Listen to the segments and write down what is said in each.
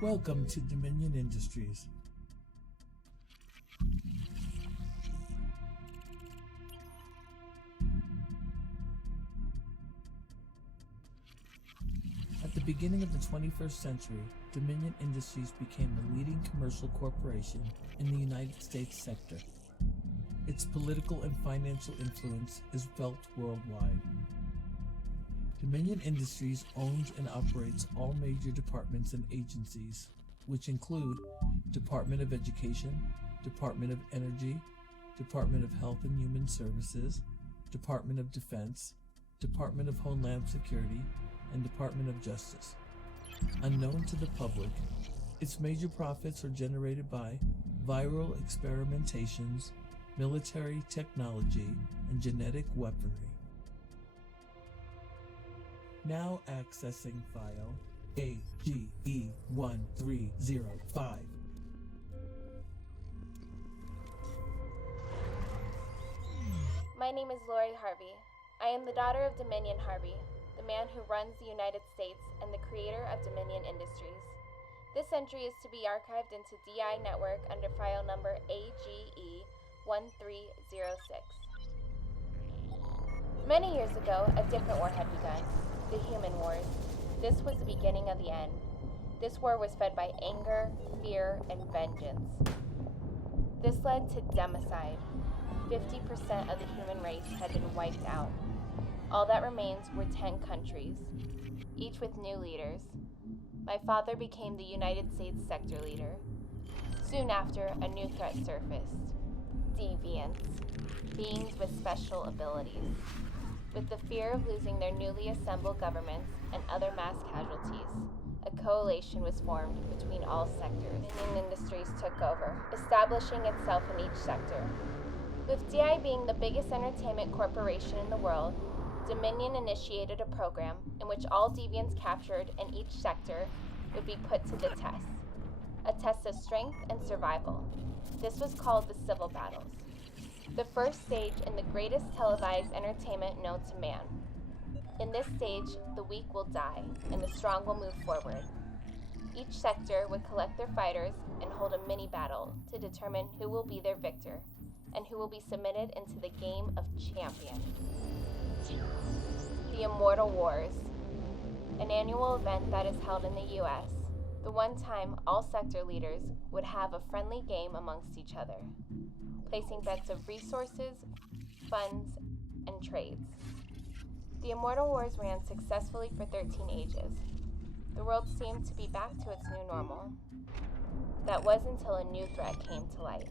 Welcome to Dominion Industries. At the beginning of the 21st century, Dominion Industries became the leading commercial corporation in the United States sector. Its political and financial influence is felt worldwide. Dominion Industries owns and operates all major departments and agencies, which include Department of Education, Department of Energy, Department of Health and Human Services, Department of Defense, Department of Homeland Security, and Department of Justice. Unknown to the public, its major profits are generated by viral experimentations, military technology, and genetic weaponry. Now accessing file AGE1305. My name is Lori Harvey. I am the daughter of Dominion Harvey, the man who runs the United States and the creator of Dominion Industries. This entry is to be archived into DI Network under file number AGE1306. Many years ago, a different war had begun. The Human Wars. This was the beginning of the end. This war was fed by anger, fear, and vengeance. This led to democide. 50% of the human race had been wiped out. All that remains were 10 countries, each with new leaders. My father became the United States sector leader. Soon after, a new threat surfaced. Deviants. Beings with special abilities. With the fear of losing their newly assembled governments and other mass casualties, a coalition was formed between all sectors. Dominion Industries took over, establishing itself in each sector. With DI being the biggest entertainment corporation in the world, Dominion initiated a program in which all deviants captured in each sector would be put to the test, a test of strength and survival. This was called the Civil Battles. The first stage in the greatest televised entertainment known to man. In this stage, the weak will die and the strong will move forward. Each sector would collect their fighters and hold a mini battle to determine who will be their victor and who will be submitted into the game of champion. The Immortal Wars, an annual event that is held in the US, the one time all sector leaders would have a friendly game amongst each other, placing bets of resources, funds, and trades. The Immortal Wars ran successfully for 13 ages. The world seemed to be back to its new normal. That was until a new threat came to light.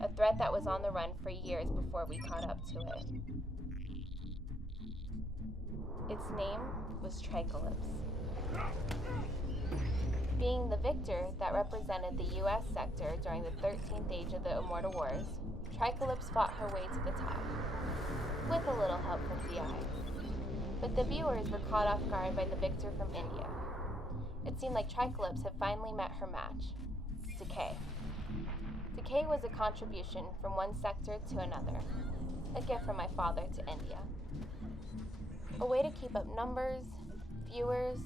A threat that was on the run for years before we caught up to it. Its name was Tricalypse. Being the victor that represented the U.S. sector during the 13th age of the Immortal Wars, Tricalypse fought her way to the top, with a little help from DI. But the viewers were caught off guard by the victor from India. It seemed like Tricalypse had finally met her match, Decay. Decay was a contribution from one sector to another, a gift from my father to India. A way to keep up numbers, viewers.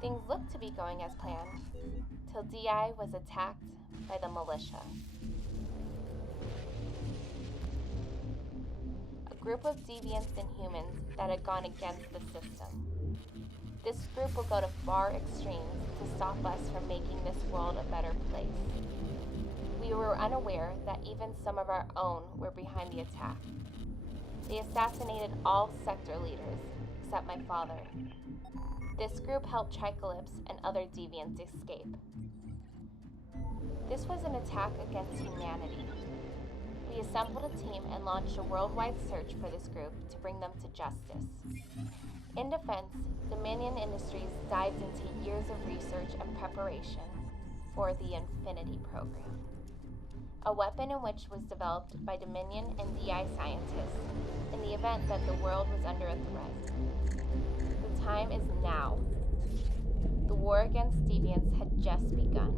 Things looked to be going as planned, till DI was attacked by the militia. A group of deviants and humans that had gone against the system. This group will go to far extremes to stop us from making this world a better place. We were unaware that even some of our own were behind the attack. They assassinated all sector leaders, except my father. This group helped Tricalypse and other deviants escape. This was an attack against humanity. We assembled a team and launched a worldwide search for this group to bring them to justice. In defense, Dominion Industries dived into years of research and preparation for the Infinity Program, a weapon in which was developed by Dominion and DI scientists in the event that the world was under a threat. The time is now. The war against deviants had just begun.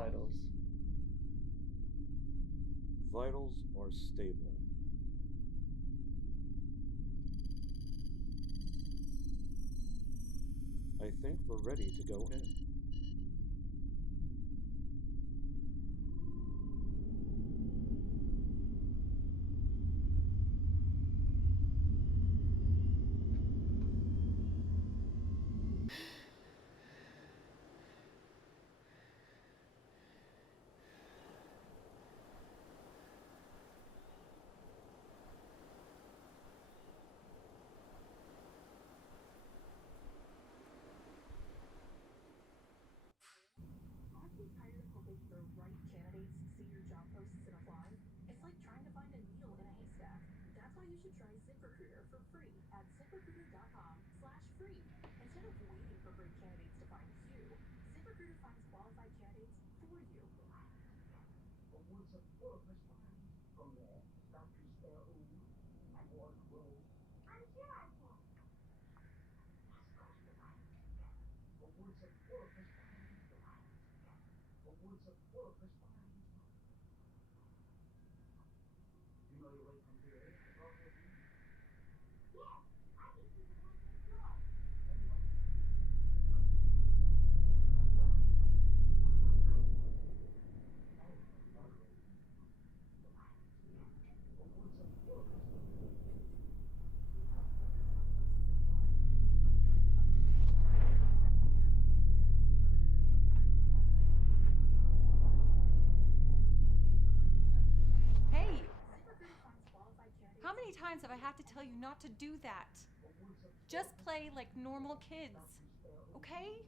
vitals. Vitals are stable. I think we're ready to go in. Aren't you tired of hoping the right candidates see your job posts and apply? It's like trying to find a needle in a haystack. That's why you should try ZipRecruiter for free at ziprecruiter.com/free. Instead of waiting for great candidates to find you, ZipRecruiter finds qualified candidates for you. Hey! How many times have I had to tell you not to do that? Just play like normal kids, okay?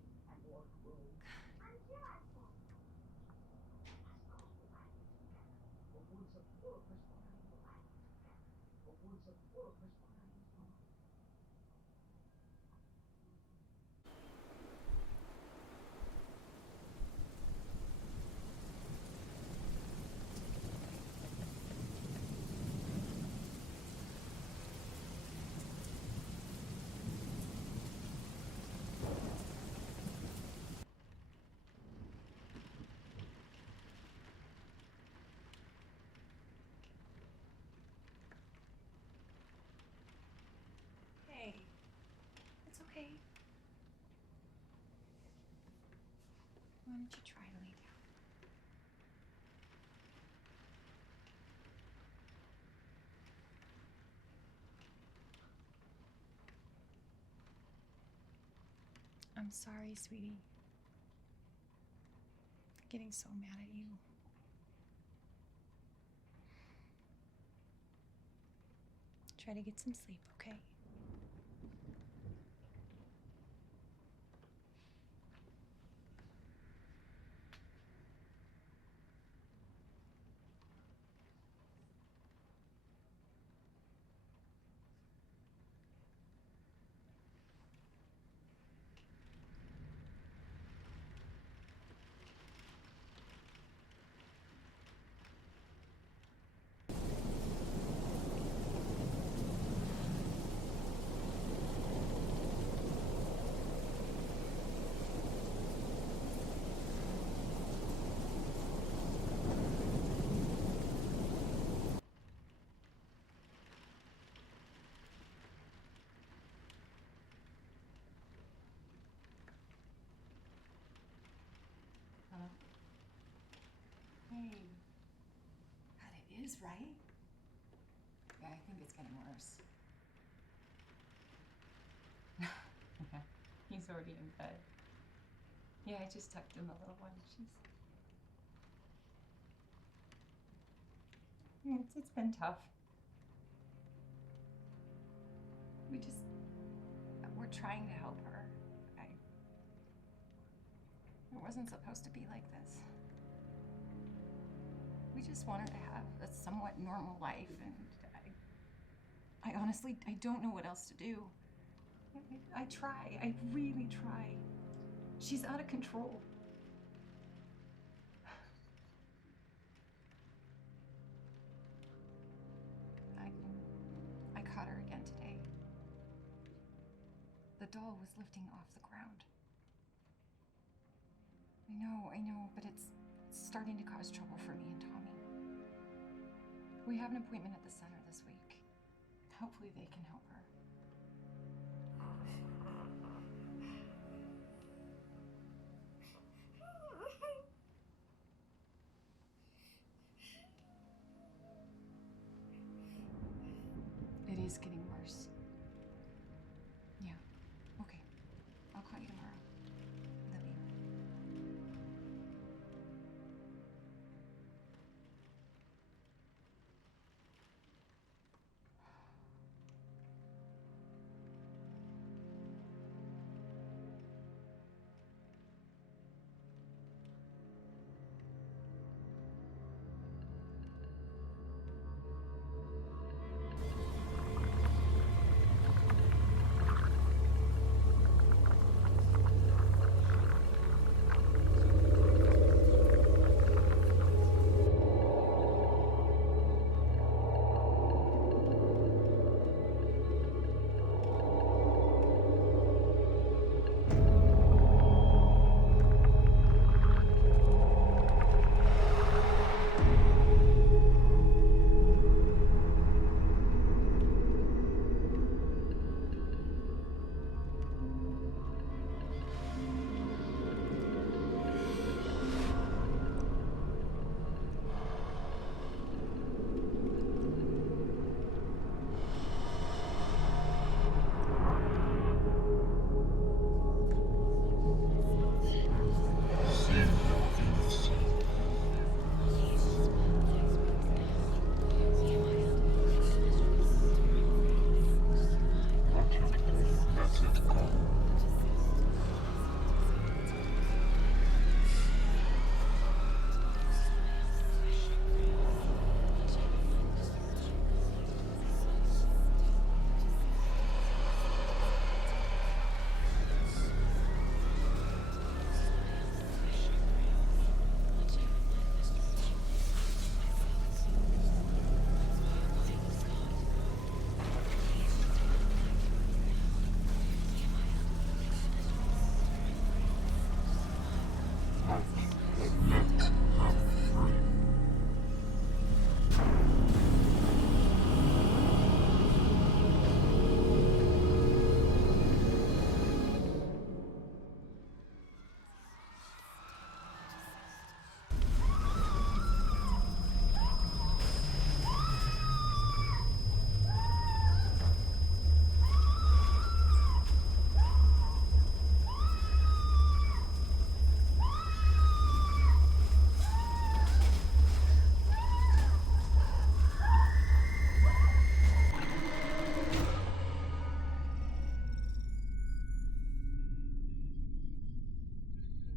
Hey, it's okay. Why don't you try to lay down? I'm sorry, sweetie. I'm getting so mad at you. Try to get some sleep, okay? Hello? Hey. God, it is, right? Yeah, I think it's getting worse. Yeah, he's already in bed. Yeah, I just tucked in the little one. Yeah, it's been tough. We're trying to help her. It wasn't supposed to be like this. We just wanted to have a somewhat normal life, and I honestly, I don't know what else to do. I try, I really try. She's out of control. I caught her again today. The doll was lifting off the ground. I know, but It's starting to cause trouble for me and Tommy. We have an appointment at the center this week. Hopefully they can help her. It is getting worse. Yeah. Okay. I'll call you tomorrow. Love you.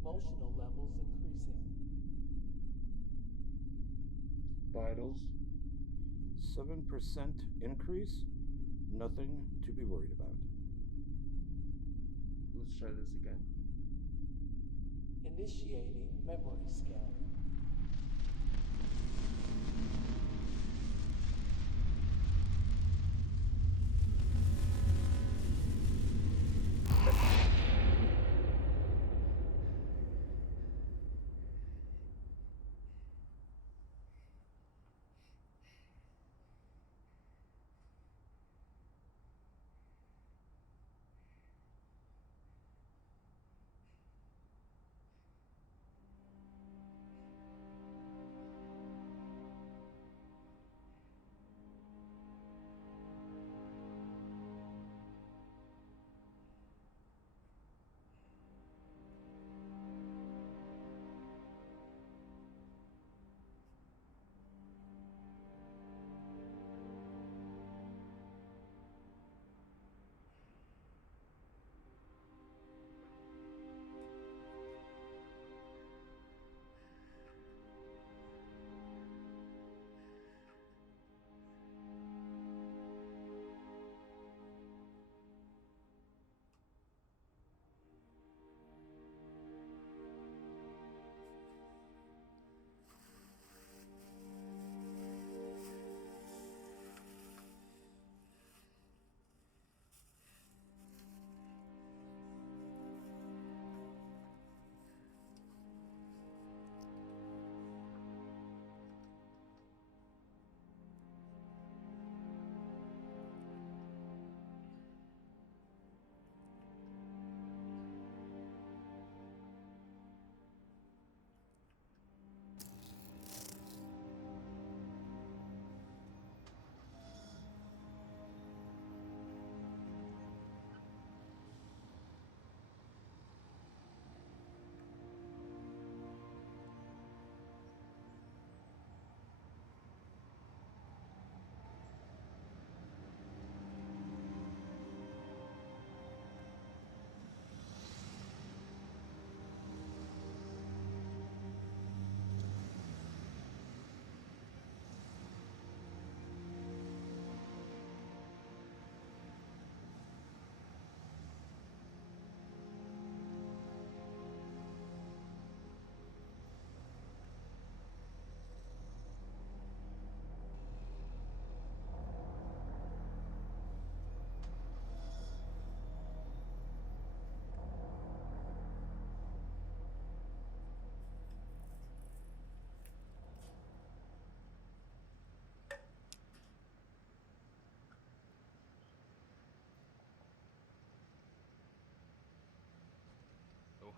Emotional levels increasing. Vitals, 7% increase. Nothing to be worried about. Let's try this again. Initiating memory scan.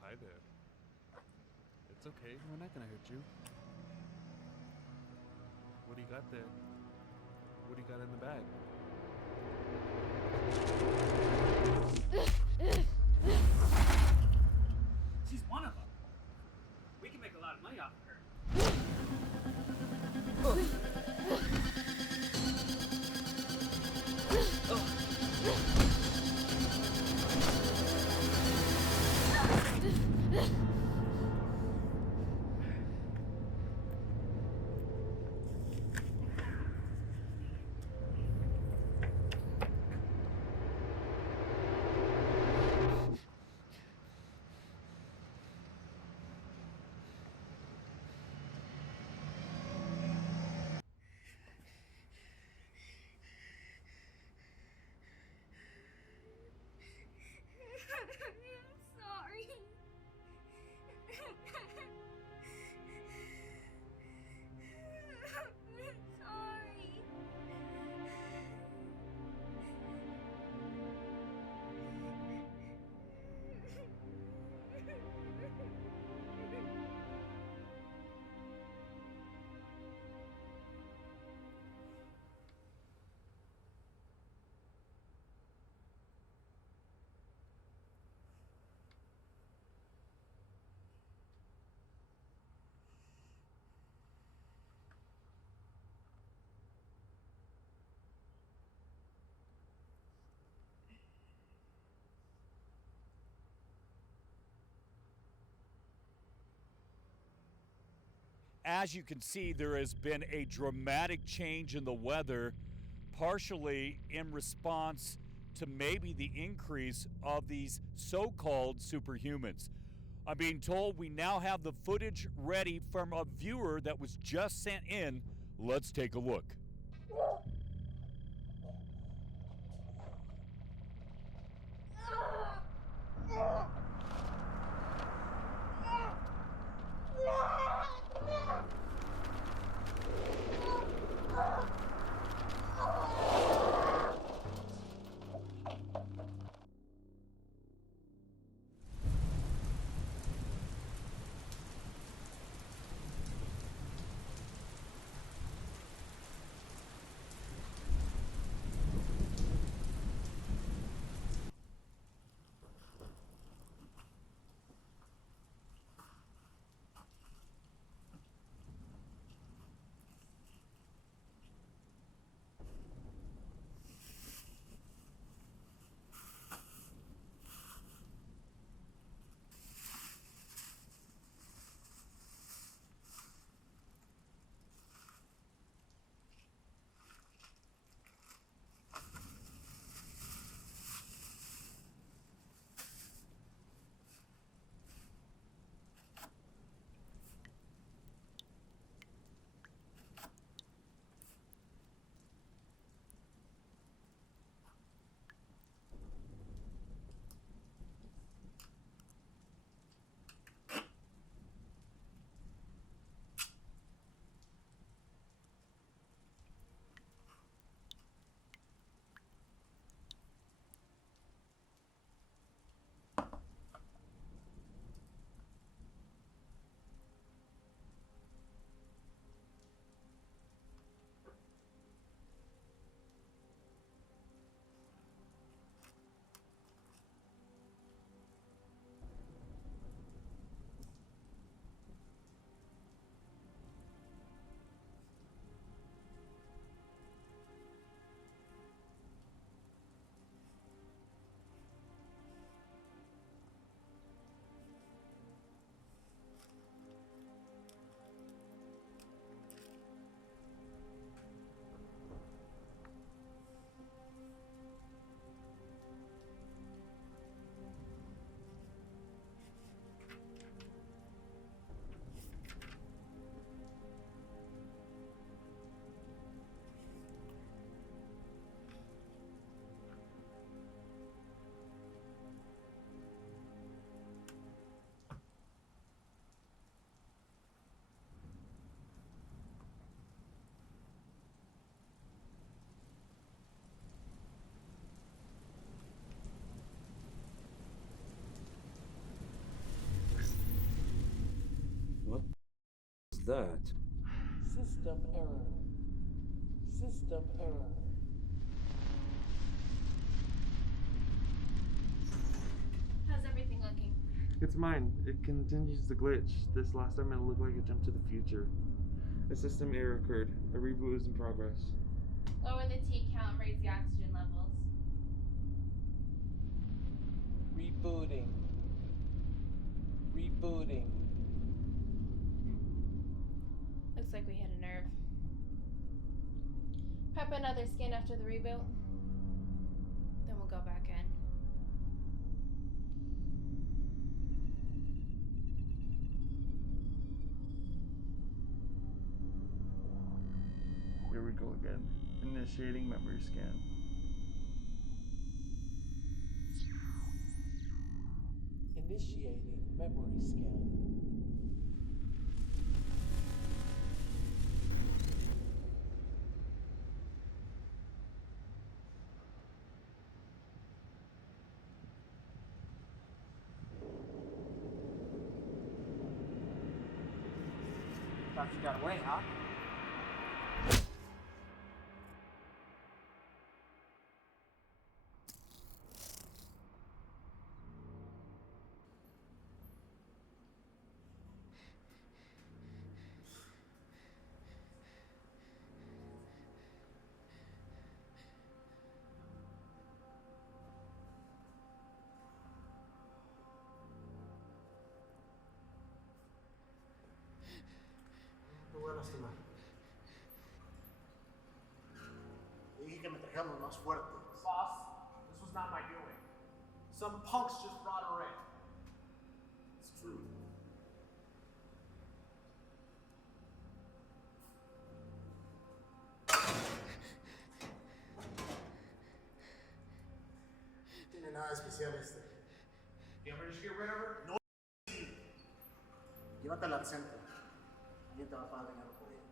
Hi there. It's okay. We're not gonna hurt you. What do you got there? What do you got in the bag? She's one of them. We can make a lot of money off of her. Sorry. Sorry. As you can see, there has been a dramatic change in the weather, partially in response to maybe the increase of these so-called superhumans. I'm being told we now have the footage ready from a viewer that was just sent in. Let's take a look. that? System error. System error. How's everything looking? It's mine. It continues to glitch. This last time it looked like a jump to the future. A system error occurred. A reboot is in progress. Lower the T count and raise the oxygen levels. Rebooting. Rebooting. Looks like we hit a nerve. Prep another scan after the reboot. Then we'll go back in. Here we go again. Initiating memory scan. Initiating memory scan. Thought you got away, huh? No voy a lastimar. Le dije que me trajeran los más fuertes. Boss, this was not my doing. Some punks just brought her in. It's true. No tiene nada especial este. You want me to just get rid of her? No. Llévatela al centro. Alguien te va a pagar dinero por ella.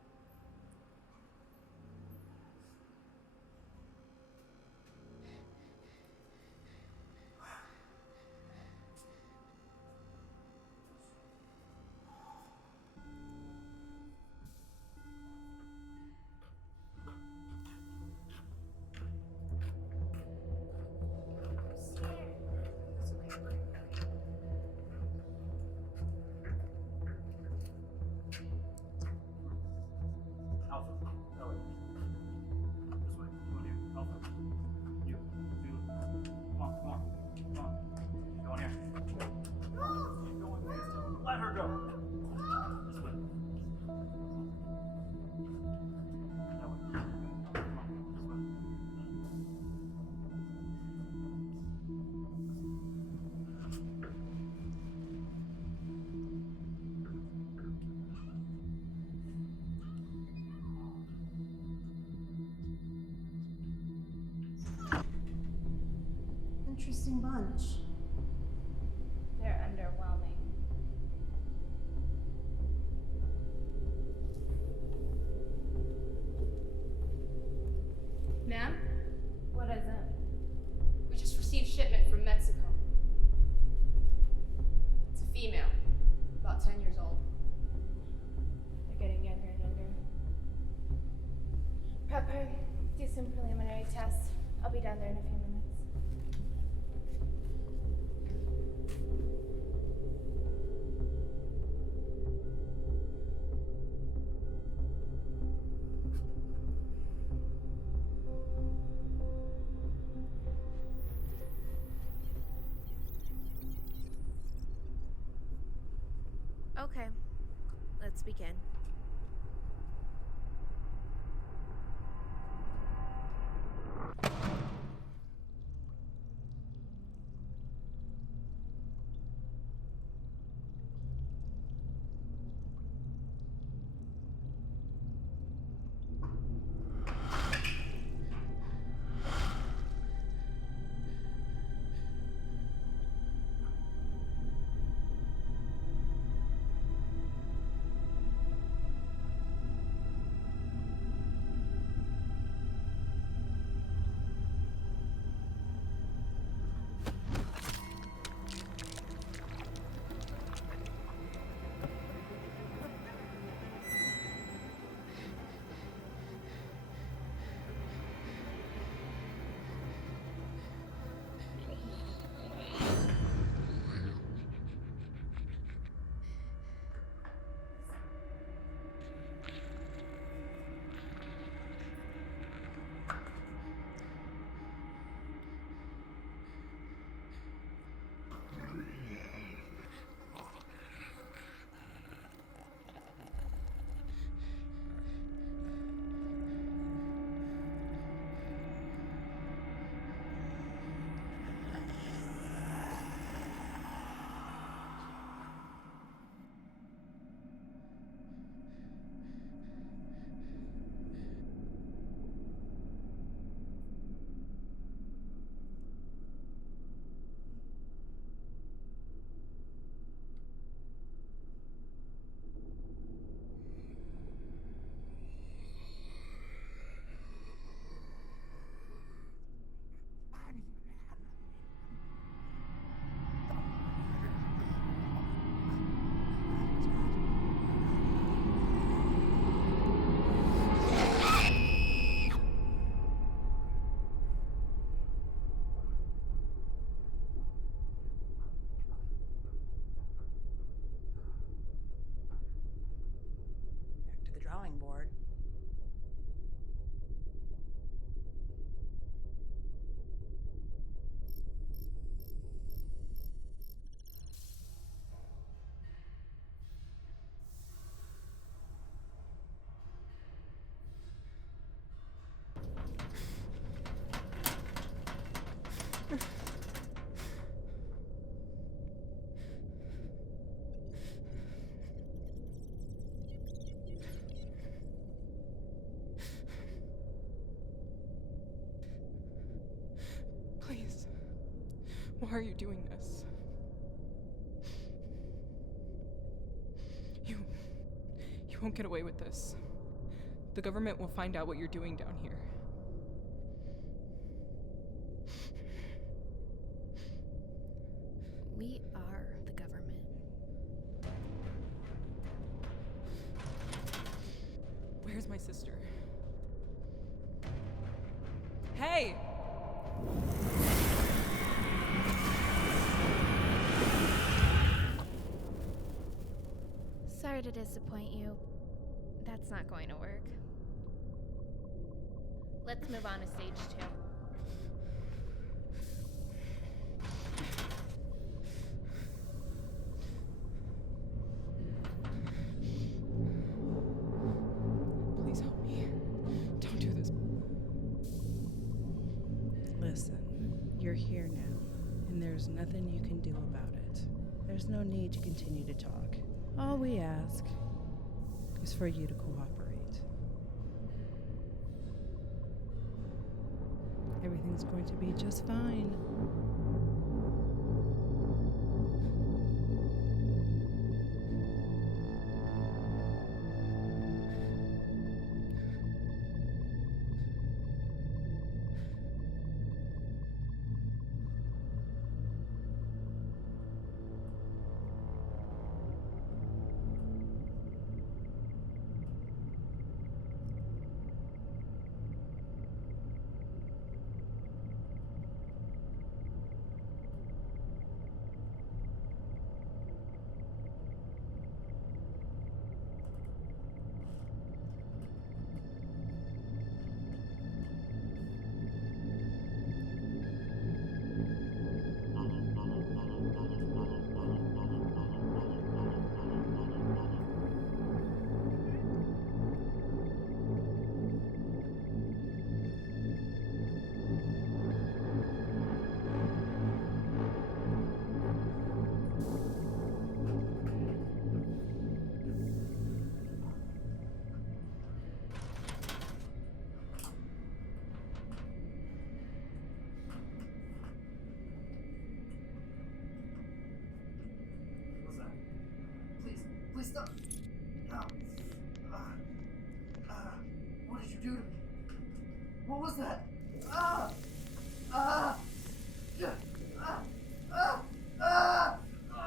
Alpha, Ellie. This way. Come on here. Alpha. You. Feel it. Come on, come on. Come on. Go in here. Keep going faster. Let her go. This way. That way. Come on. This way. Interesting bunch. They're underwhelming. Ma'am? What is it? We just received shipment from Mexico. It's a female, about 10 years old. They're getting younger and younger. Prep her. Do some preliminary tests. I'll be down there in a few minutes. Okay, let's begin. Why are you doing this? You won't get away with this. The government will find out what you're doing down here. We are the government. Where's my sister? Hey! Sorry to disappoint you. That's not going to work. Let's move on to stage 2. Please help me. Don't do this. Listen, you're here now, and there's nothing you can do about it. There's no need to continue to talk. All we ask is for you to cooperate. Everything's going to be just fine. What's that? Please stop. No. What did you do to me? What was that? Ah! Ah! Ah! Ah! Ah! Ah! Ah!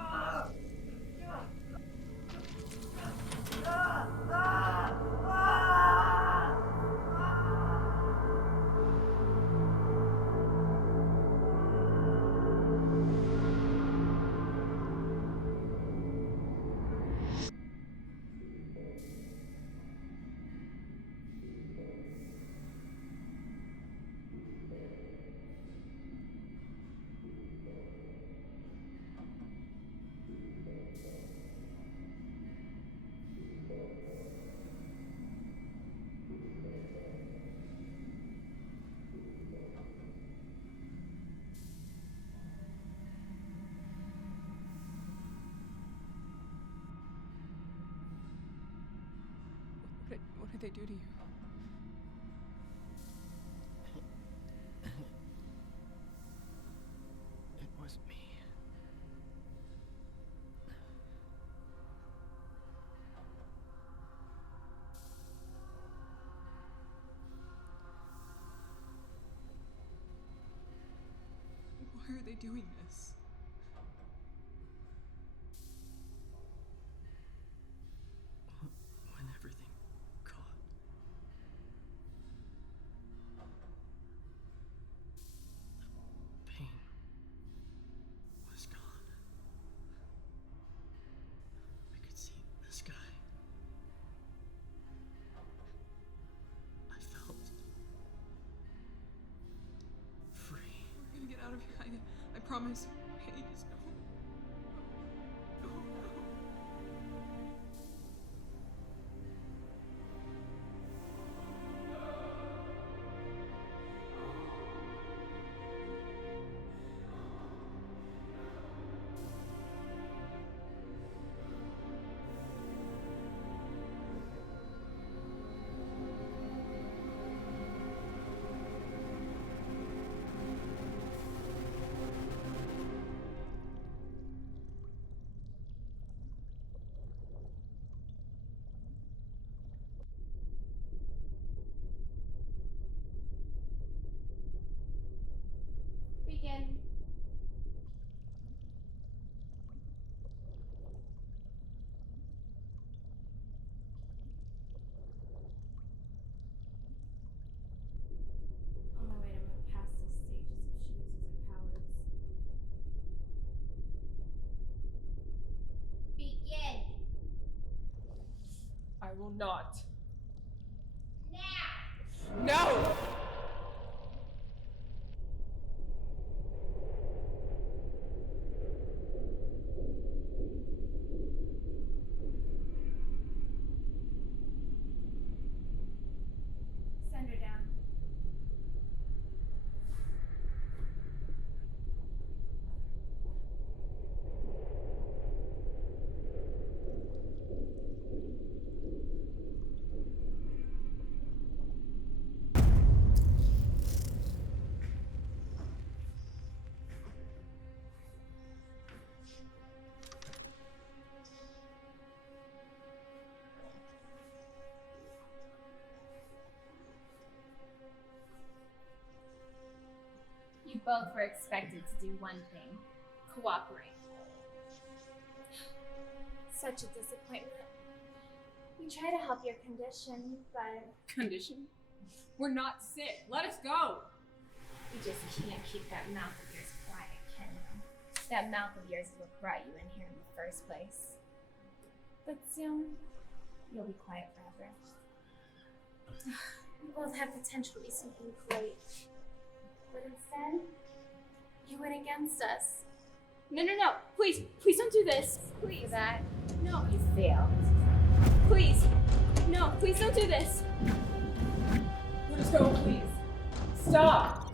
What did they do to you? It was me. Why are they doing this? When everything caught. The pain was gone. I could see the sky. I felt free. We're gonna get out of here. I promise. Please, no. No, no. will not. Now! No! Send her down. You both were expected to do one thing: cooperate. Such a disappointment. We try to help your condition, but Condition? We're not sick. Let us go. you just can't keep that mouth of yours quiet, can you? That mouth of yours is what brought you in here in the first place. But soon, you'll be quiet forever. You both have potential to be something great. But instead, you went against us. No, no, no. Please, please don't do this. Please. That, no, you failed. Please. No, please don't do this. Let us go, please. Stop.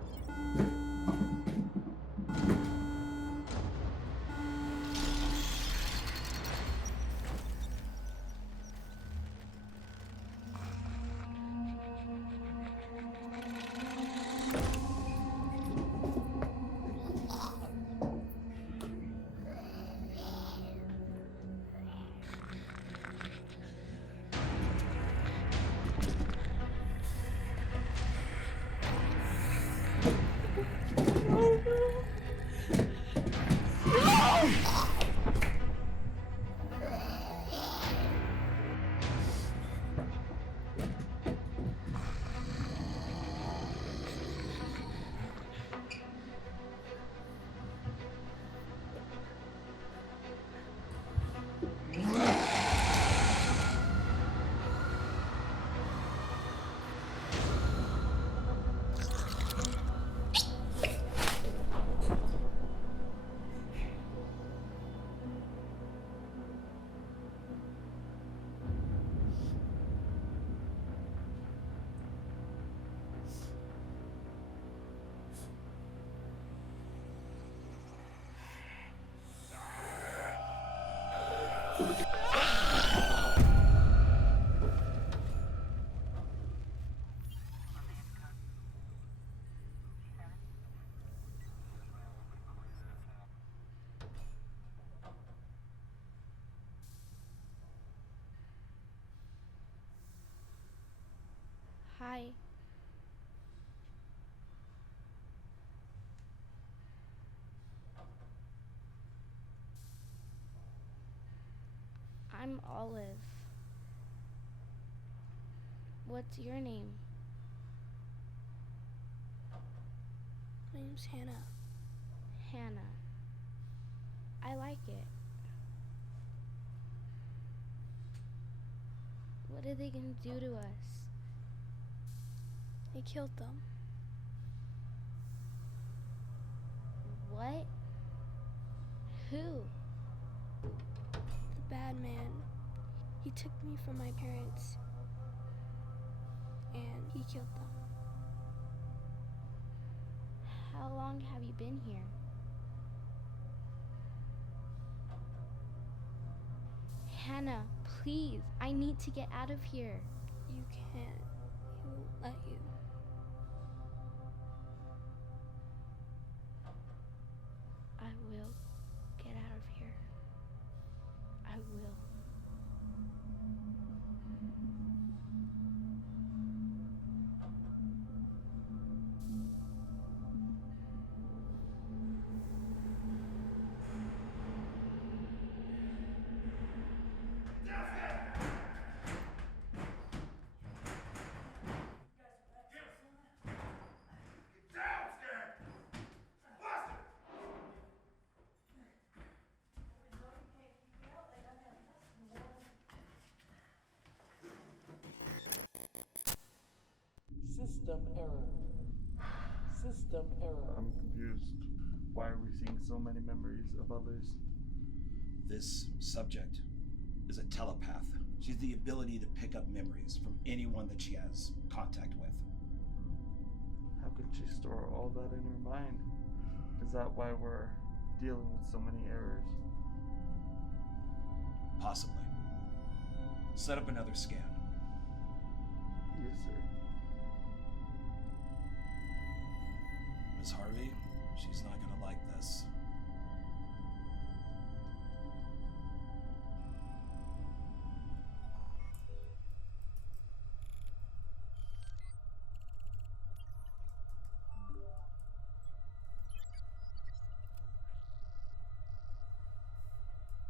Hi. I'm Olive. What's your name? My name's Hannah. Hannah. I like it. What are they gonna do to us? They killed them. What? Who? The bad man. He took me from my parents. And he killed them. How long have you been here? Hannah, please, I need to get out of here. You can't. He won't let you. I will get out of here. I will. System error. System error. I'm confused. Why are we seeing so many memories of others? This subject is a telepath. She has the ability to pick up memories from anyone that she has contact with. How could she store all that in her mind? Is that why we're dealing with so many errors? Possibly. Set up another scan. Yes, sir. Miss Harvey, she's not gonna like this.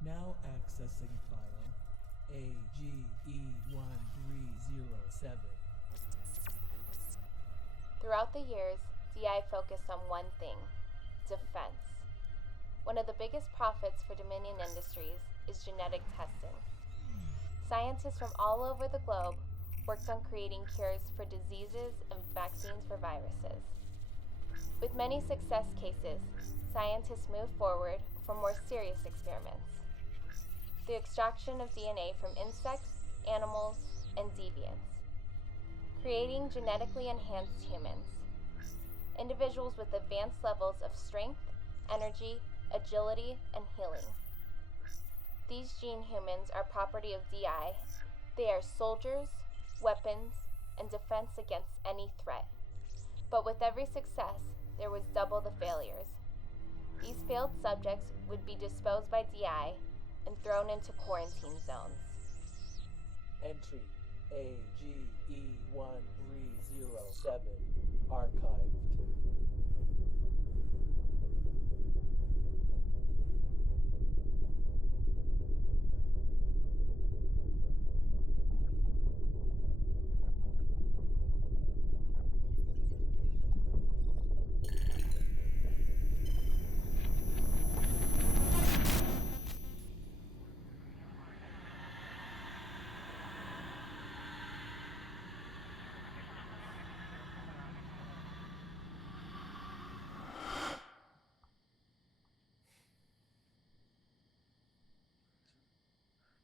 Now accessing file AGE1307. Throughout the years, DI focused on one thing: defense. One of the biggest profits for Dominion Industries is genetic testing. Scientists from all over the globe worked on creating cures for diseases and vaccines for viruses. With many success cases, scientists moved forward for more serious experiments: the extraction of DNA from insects, animals, and deviants, creating genetically enhanced humans, individuals with advanced levels of strength, energy, agility, and healing. These gene humans are property of DI. They are soldiers, weapons, and defense against any threat. But with every success, there was double the failures. These failed subjects would be disposed by DI and thrown into quarantine zones. Entry AGE1307. Archived.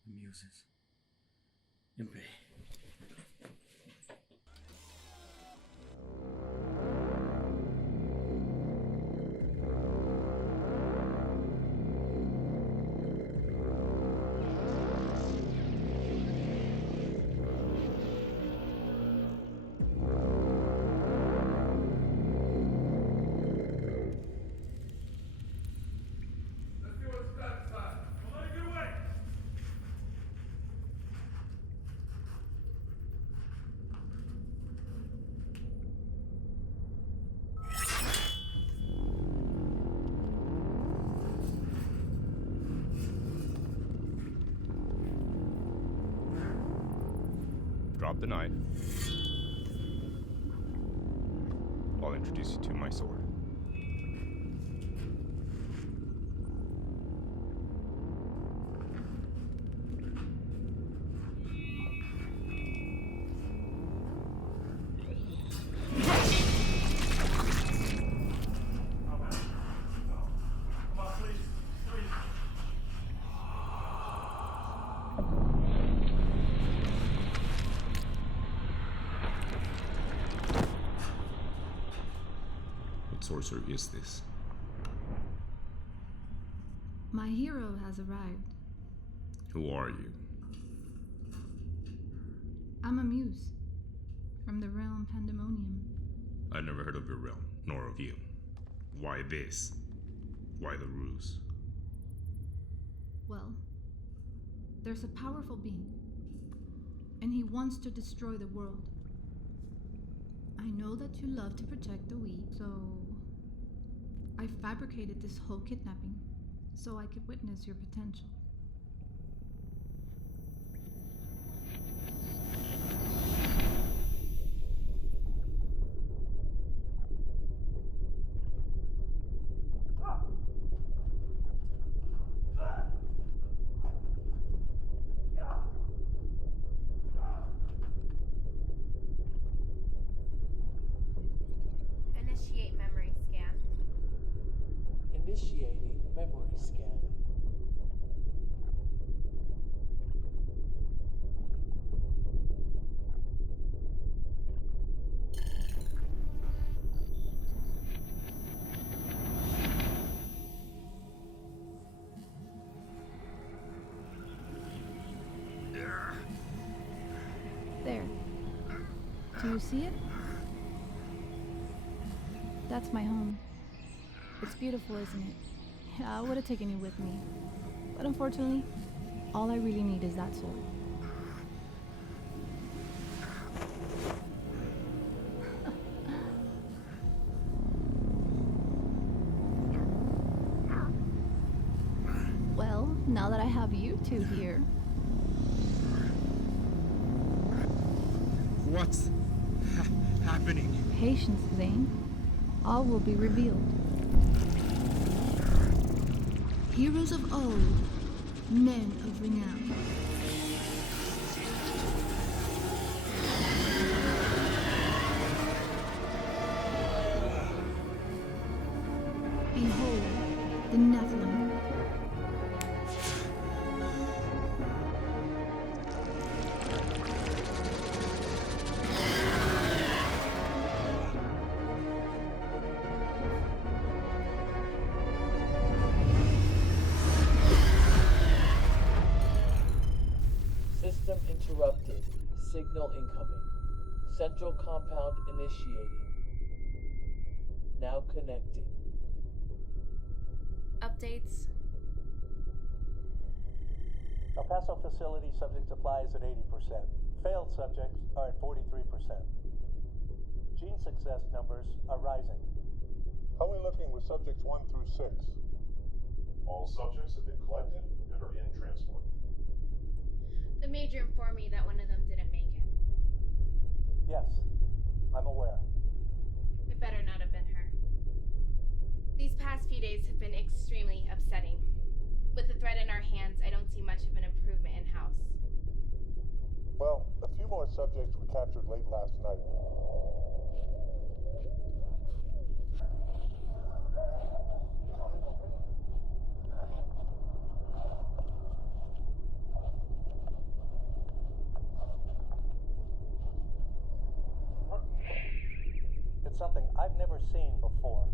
The muses. Impey. Drop the knife. I'll introduce you to my sword. What sorcerer is this? My hero has arrived. Who are you? I'm a muse from the realm Pandemonium. I've never heard of your realm, nor of you. Why this? Why the ruse? Well, there's a powerful being, and he wants to destroy the world. I know that you love to protect the weak, so I fabricated this whole kidnapping so I could witness your potential. Initiating memory scan. There. Do you see it? That's my home. It's beautiful, isn't it? Yeah, I would have taken you with me. But unfortunately, all I really need is that soul. Well, now that I have you two here. What's happening? Patience, Zane. All will be revealed. Heroes of old, men of renown. Behold, the Nephilim. System interrupted. Signal incoming. Central compound initiating. Now connecting. Updates. El Paso facility subject supply is at 80%. Failed subjects are at 43%. Gene success numbers are rising. How are we looking with subjects 1 through 6? All subjects have been collected and are in transport. The Major informed me that one of them didn't make it. Yes, I'm aware. It better not have been her. These past few days have been extremely upsetting. With the threat in our hands, I don't see much of an improvement in-house. Well, a few more subjects were captured late last night. It's something I've never seen before.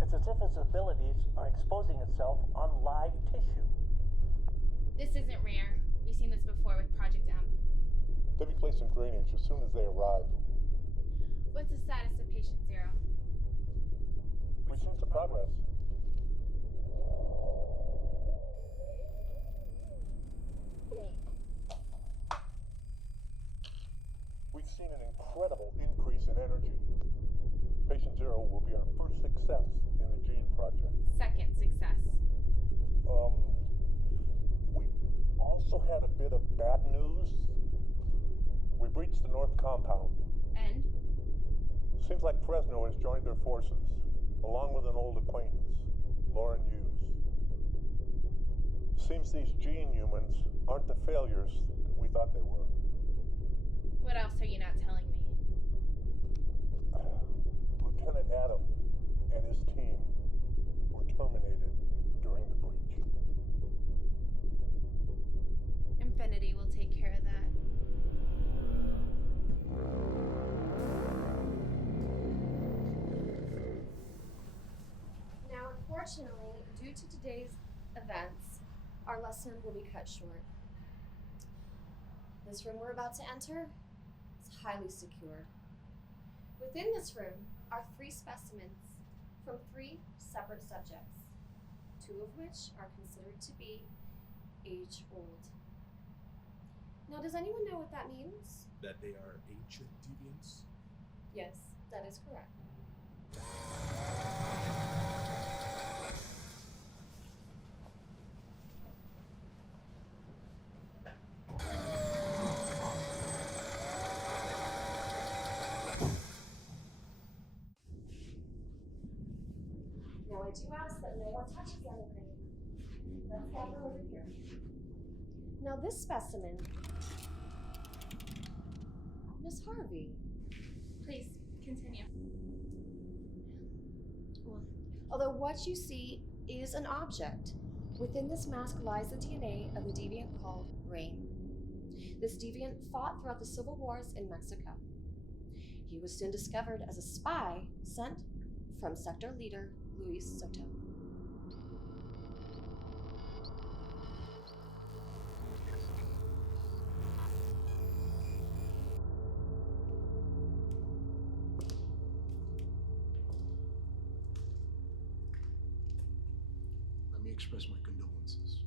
It's as if its abilities are exposing itself on live tissue. This isn't rare. We've seen this before with Project Emp. They'll be placed in drainage as soon as they arrive. What's the status of Patient Zero? We've seen some progress. We've seen an incredible increase in energy. Patient Zero will be our first success in the Gene Project. Second success. We also had a bit of bad news. We breached the North Compound. And? Seems like Fresno has joined their forces, along with an old acquaintance, Lauren Hughes. Seems these Gene humans aren't the failures that we thought they were. What else are you not telling me? Lieutenant Adam and his team were terminated during the breach. Infinity will take care of that. Now, unfortunately, due to today's events, our lesson will be cut short. This room we're about to enter is highly secured. Within this room are 3 specimens from 3 separate subjects, 2 of which are considered to be age old. Now, does anyone know what that means? That they are ancient deviants? Yes, that is correct. Now, I do ask that no one touches anything. Let's gather over here. Now, this specimen, Miss Harvey. Please, continue. Well, Although what you see is an object, within this mask lies the DNA of a deviant called Rain. This deviant fought throughout the civil wars in Mexico. He was soon discovered as a spy sent from sector leader Luis Soto. Let me express my condolences.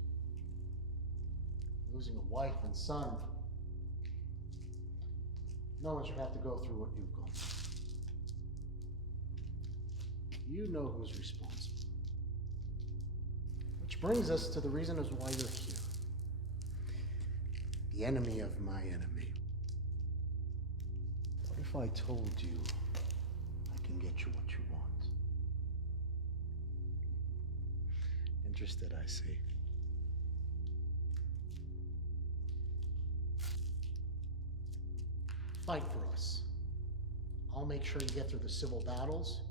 Losing a wife and son. No one should have to go through what you've gone through. You know who's responsible. Which brings us to the reason as why you're here. The enemy of my enemy. What if I told you I can get you what you want? Interested, I see. Fight for us. I'll make sure you get through the civil battles.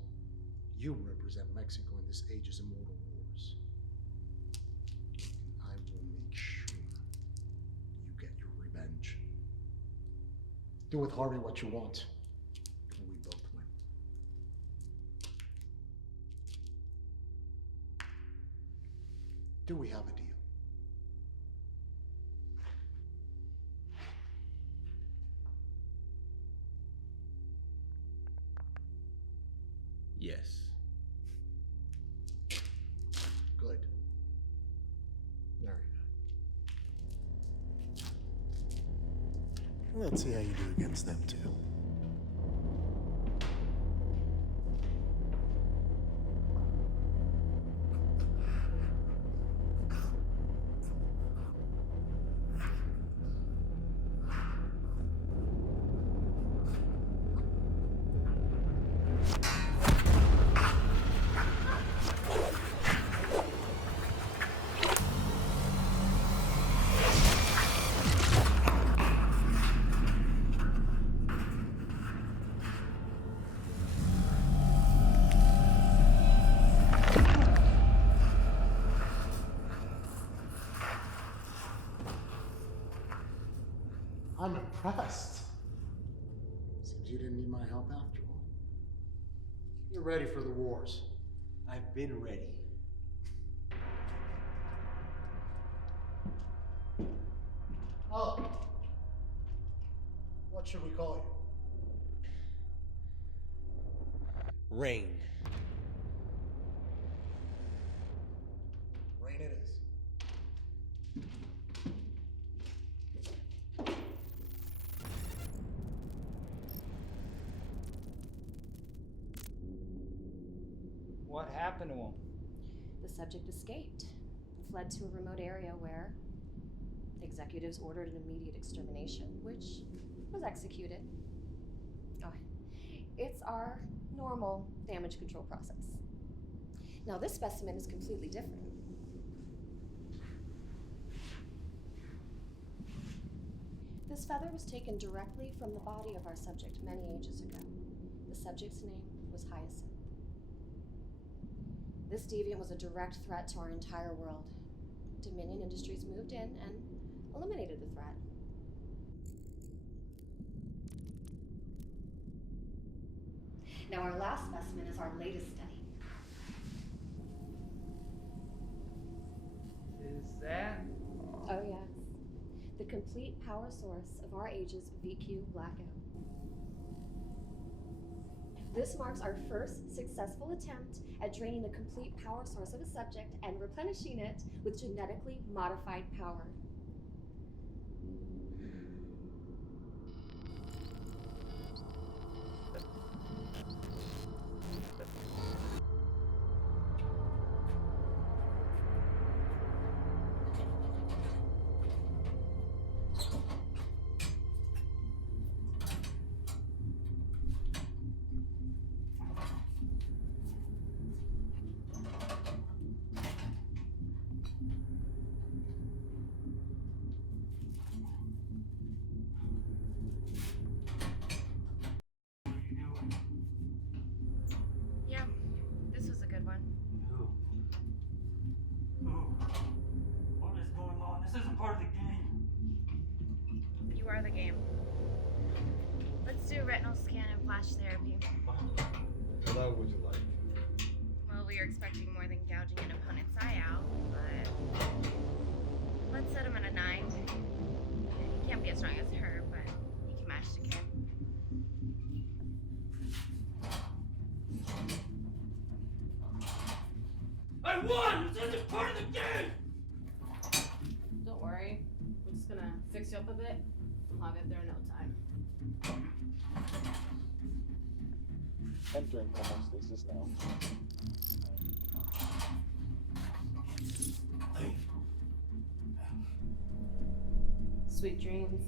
You represent Mexico in this age's immortal wars. And I will make sure you get your revenge. Do with Harvey what you want, and we both win. Do we have a deal? Yes. Good. Very good. Let's see how you do against them, too. I'm impressed. Seems you didn't need my help after all. You're ready for the wars. I've been ready. Oh. What should we call you? Rain. Rain it is. What happened to him? The subject escaped and fled to a remote area where executives ordered an immediate extermination, which was executed. Oh, it's our normal damage control process. Now, this specimen is completely different. This feather was taken directly from the body of our subject many ages ago. The subject's name was Hyacinth. This deviant was a direct threat to our entire world. Dominion Industries moved in and eliminated the threat. Now, our last specimen is our latest study. Is that? Oh, yes. The complete power source of our age's VQ blackout. This marks our first successful attempt at draining the complete power source of a subject and replenishing it with genetically modified power. retinal scan and flash therapy. What would you like? Well, we were expecting more than gouging an opponent's eye out, but let's set him at a 9. He can't be as strong as her, but he can match the kid. I won! This isn't part of the game! Don't worry. We're just gonna fix you up a bit. I'll get there in no time. Entering homeostasis now. Sweet dreams.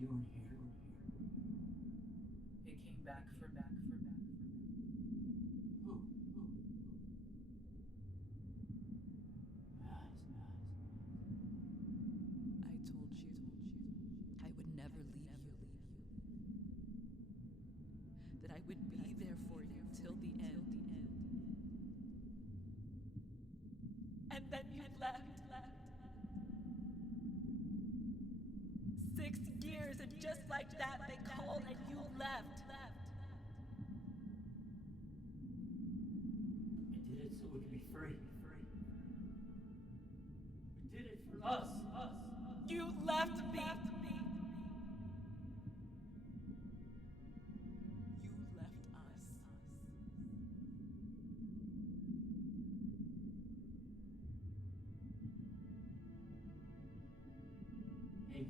Doing here? It came back for back. Who? I told you I would never leave you. That I would be there for you till the end. And then you left. 6 years, and just like that, they called and you left. I did it so we could be free. We did it for us. You left me. You left us. Amy.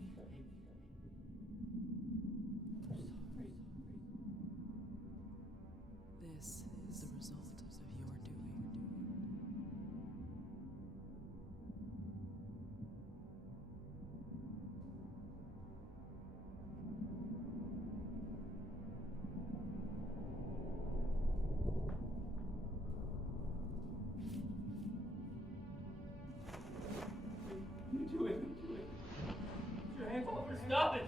This is the result of your doing. You do it. Put your hands off her. Stop it.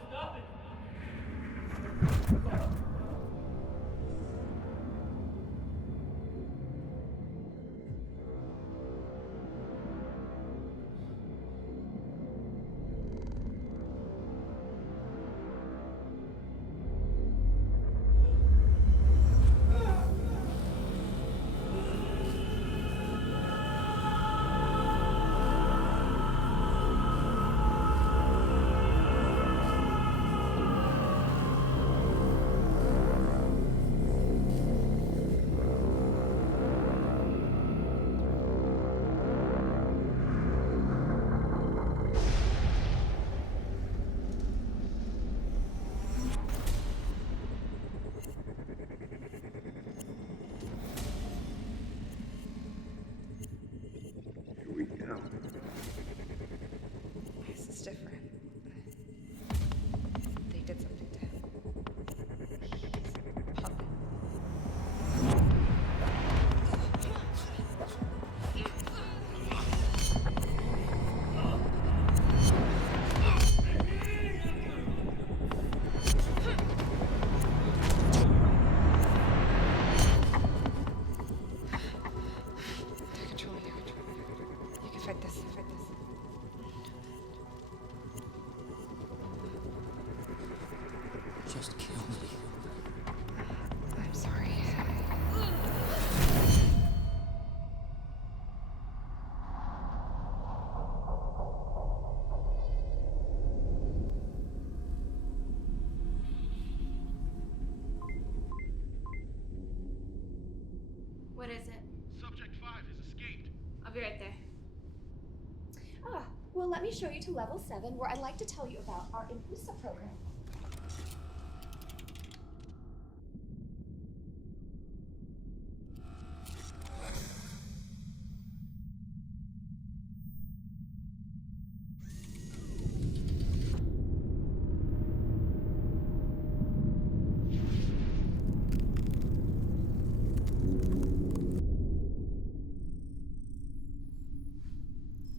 This is different. They did something to him. He's a puppet. They're controlling you. You can fight this. Just kill me. I'm sorry. What is it? Subject 5 has escaped. I'll be right there. Well, let me show you to level 7, where I'd like to tell you about our Impusa program.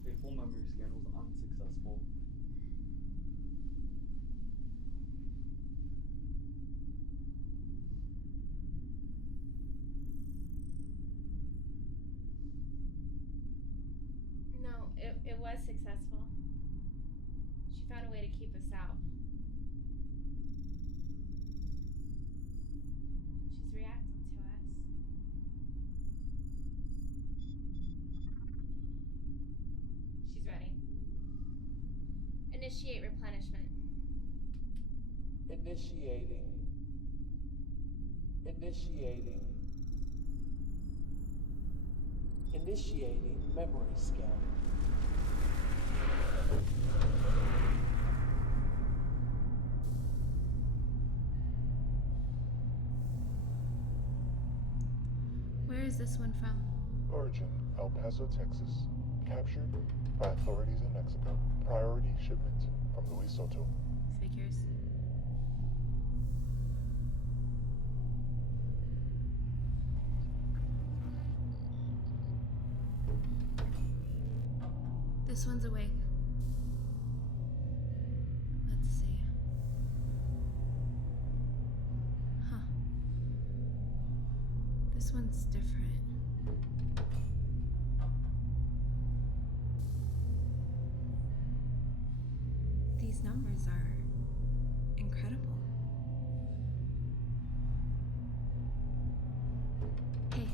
A full memory scan was unsuccessful. No, it was successful. She found a way to keep us out. She's reacting to us. She's ready. Initiate replenishment. Initiating. Initiating. Initiating memory scan. Where is this one from? Origin, El Paso, Texas. Captured by authorities in Mexico. Priority shipment from Luis Soto. Figures. This one's awake. Let's see. Huh. This one's different. These numbers are incredible. Hey,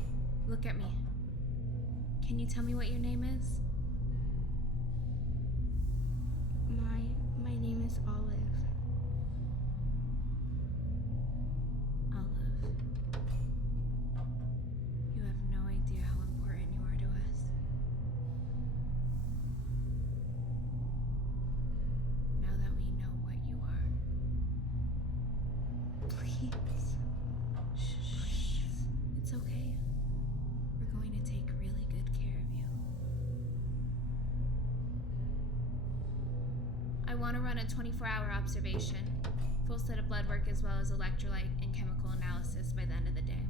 look at me. Can you tell me what your name is? My name is Olive. Olive. You have no idea how important you are to us. Now that we know what you are. Please. Shh. It's okay. We're going to take really good care of you. I want to run a 24-hour observation, full set of blood work as well as electrolyte and chemical analysis by the end of the day.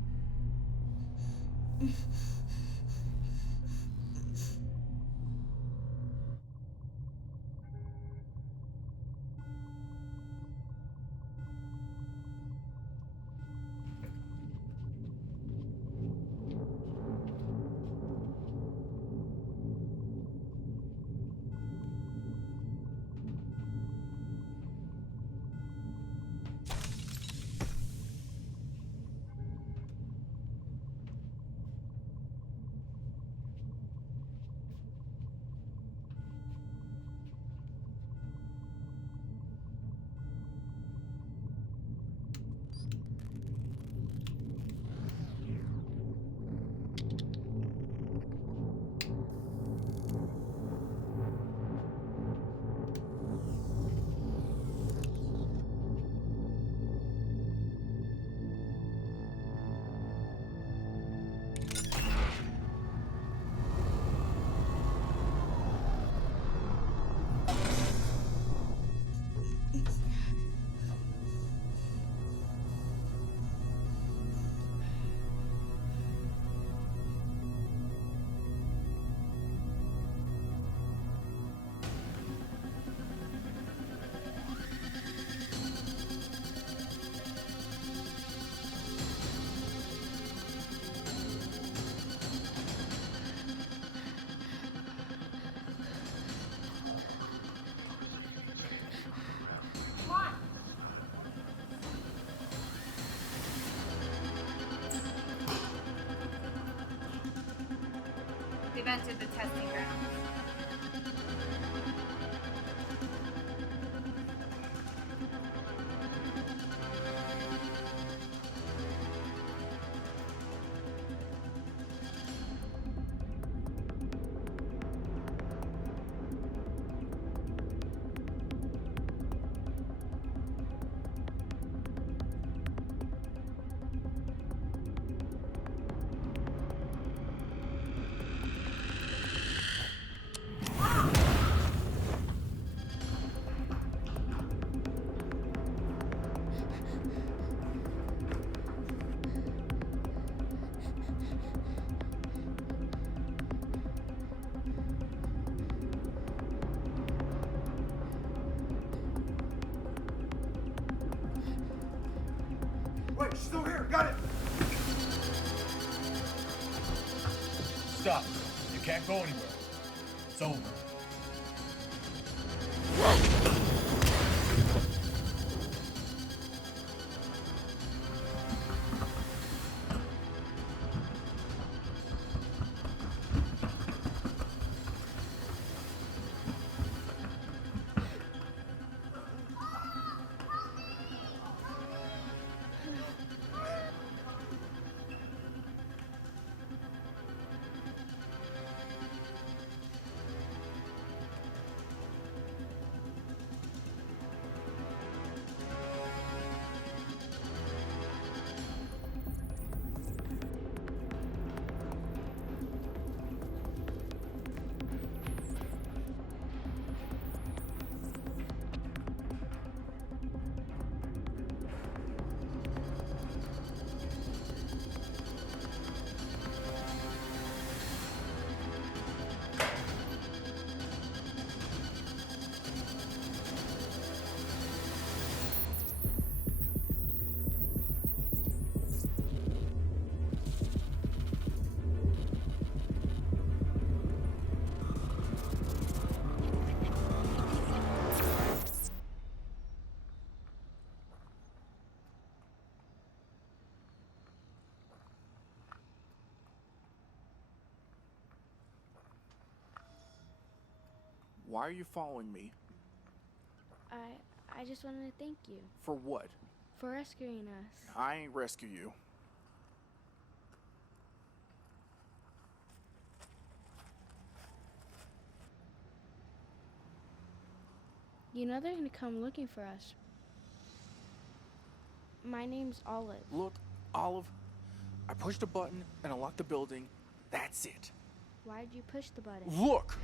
We've entered the testing ground. Wait, she's over here. Got it. Stop. You can't go anywhere. It's over. Why are you following me? I just wanted to thank you For what? for rescuing us. I ain't rescue you. You know they're gonna come looking for us. My name's Olive. Look, Olive, I pushed a button and unlocked the building. That's it. Why'd you push the button? Look!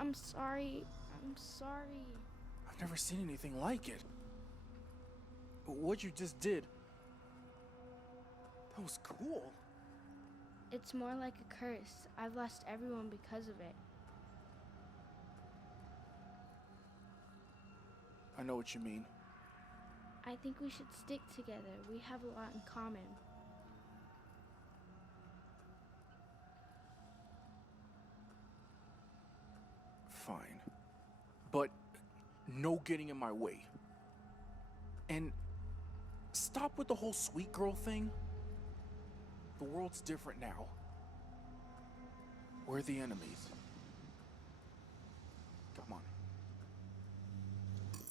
I'm sorry. I'm sorry. I've never seen anything like it. What you just did, that was cool. It's more like a curse. I've lost everyone because of it. I know what you mean. I think we should stick together. We have a lot in common. Fine. But no getting in my way. And stop with the whole sweet girl thing. The world's different now. We're the enemies. Come on.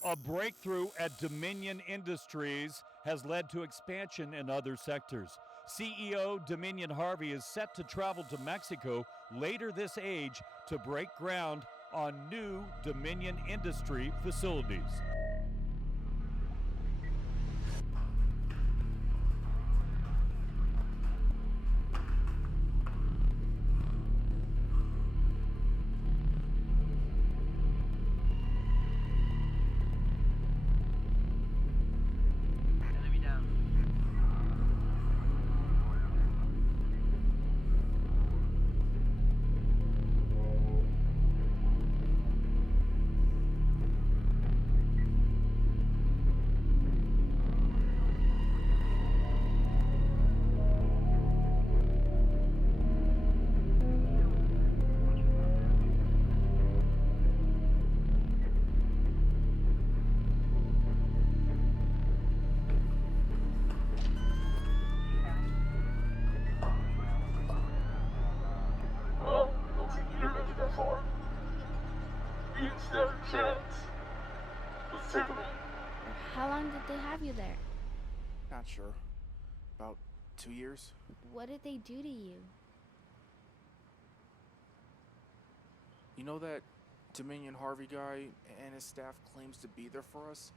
A breakthrough at Dominion Industries has led to expansion in other sectors. CEO Dominion Harvey is set to travel to Mexico later this age to break ground on new Dominion Industry facilities. How long did they have you there? Not sure. About 2 years? What did they do to you? You know that Dominion Harvey guy and his staff claims to be there for us?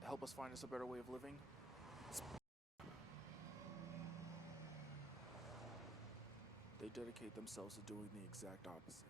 To help us find us a better way of living? They dedicate themselves to doing the exact opposite.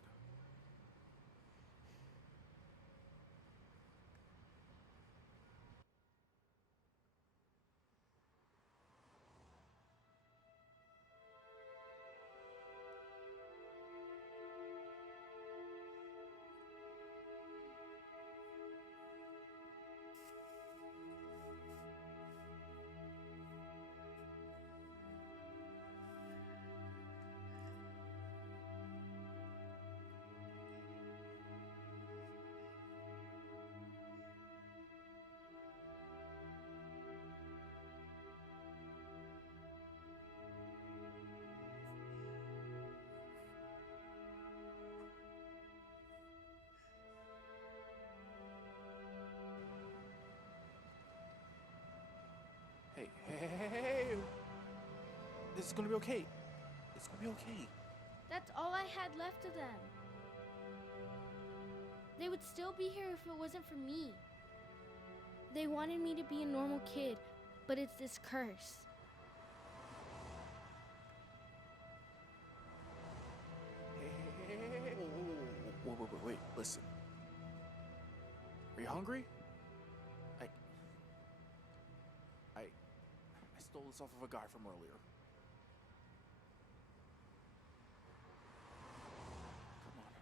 It's gonna be okay. It's gonna be okay. That's all I had left of them. They would still be here if it wasn't for me. They wanted me to be a normal kid, but it's this curse. Hey. Wait, listen. Are you hungry? I stole this off of a guy from earlier. Come on.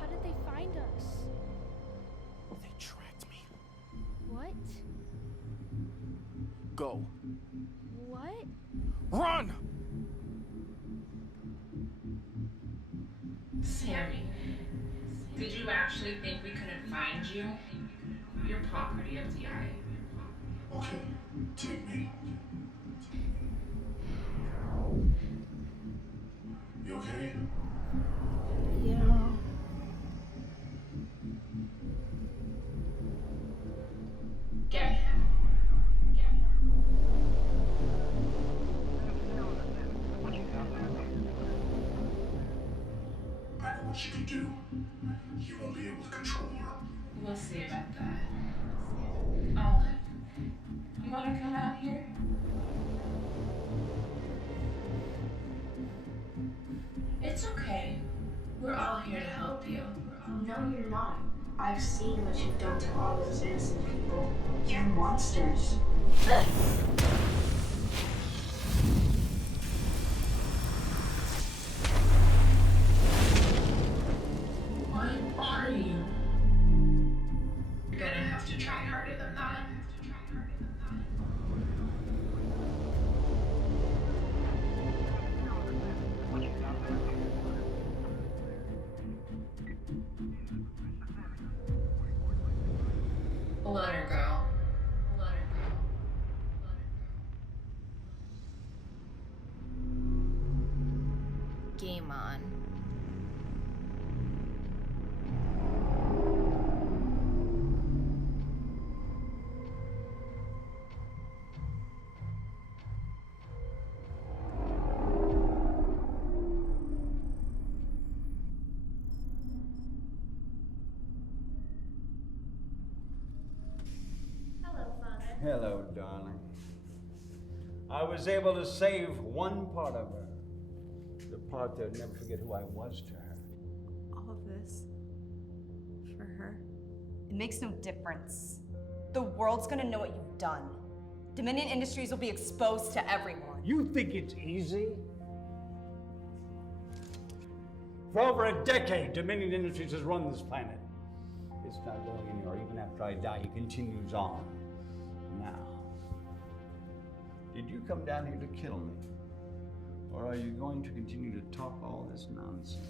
How did they find us? They tracked me. What? Go. What? Run! Sammy, did you actually think we couldn't find you? You're property of the eye. Okay, take me. You okay? Yeah. Get him. I know what she can do. You won't be able to control her. We'll see about that. Olive, you wanna come out here? It's okay. We're all here to help you. No, you're not. I've seen what you've done to all those innocent people. You're monsters. What are you? You're gonna have to try harder than that. Let her go. Let her go. Game on. Hello, darling. I was able to save one part of her. The part that would never forget who I was to her. All of this for her. It makes no difference. The world's gonna know what you've done. Dominion Industries will be exposed to everyone. You think it's easy? For over a decade, Dominion Industries has run this planet. It's not going anywhere. Even after I die, it continues on. Now, did you come down here to kill me? Or are you going to continue to talk all this nonsense?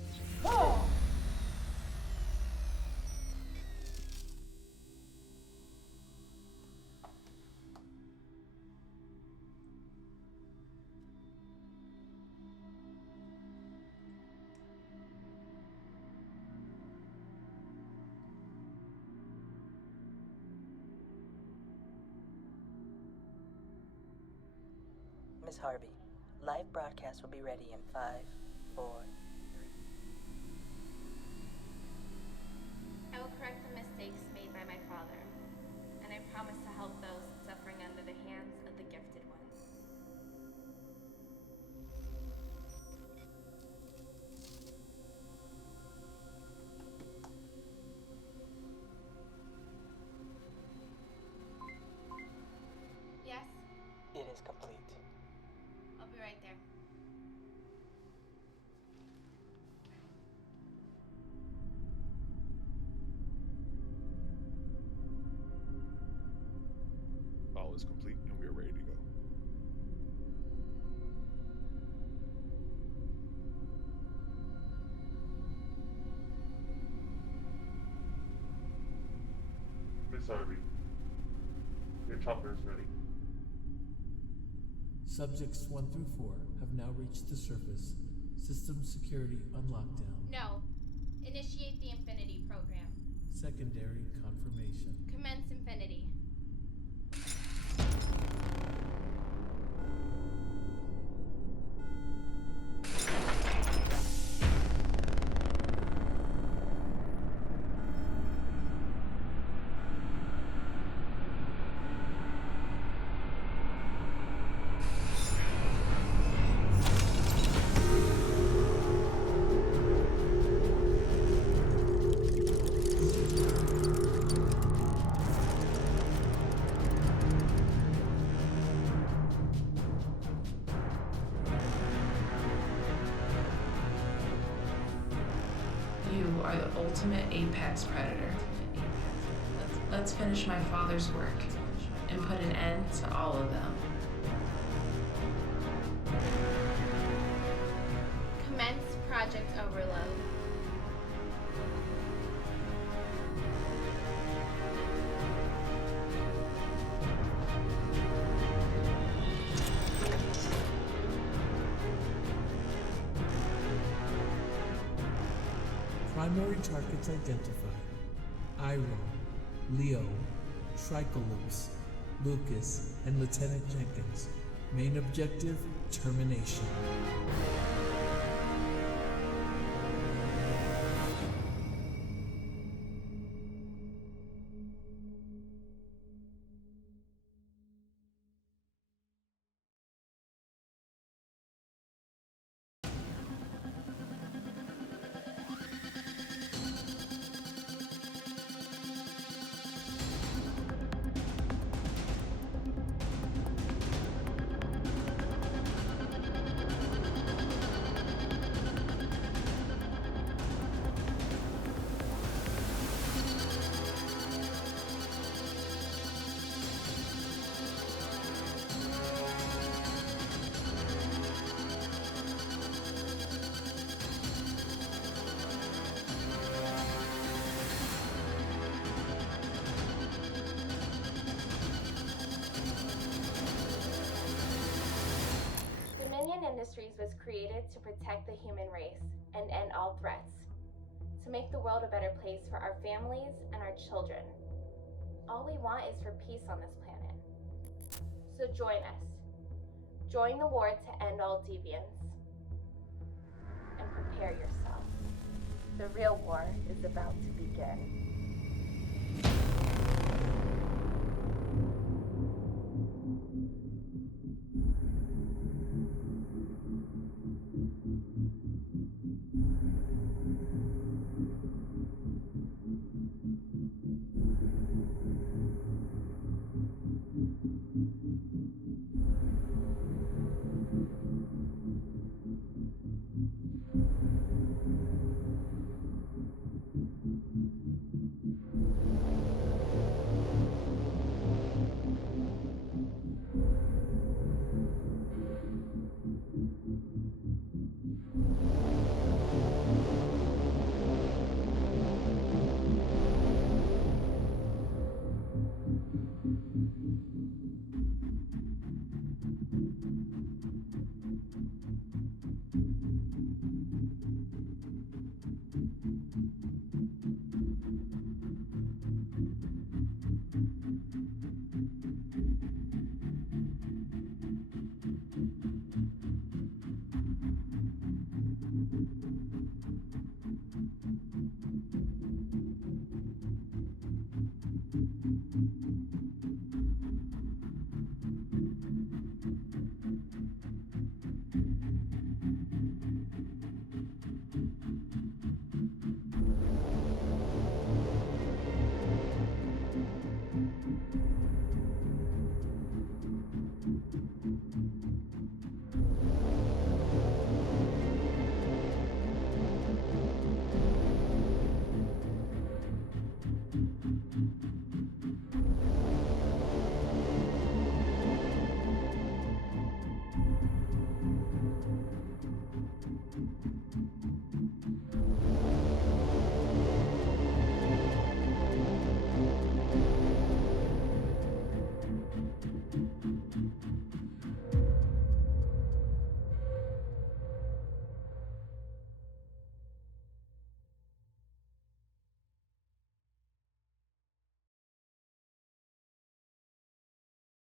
Miss Harvey, live broadcast will be ready in 5, 4, 3. I will correct the mistakes made by my father, and I promise to help those suffering under the hands of the gifted ones. Yes, It is complete. I'll be right there. is complete and we are ready to go. Miss Harvey, your chopper is ready. Subjects 1 through 4 have now reached the surface. System security on lockdown. No. Initiate the Infinity program. Secondary confirmation. Commence Infinity. You are the ultimate apex predator. Let's finish my father's work and put an end to all of them. Commence Project Overload. Primary targets identified: Iroh, Leo, Tricalypse, Lucas, and Lieutenant Jenkins. Main objective: termination. Dominion Industries was created to protect the human race and end all threats, to make the world a better place for our families and our children. All we want is for peace on this planet. So join us. Join the war to end all deviance. And prepare yourself. The real war is about to begin.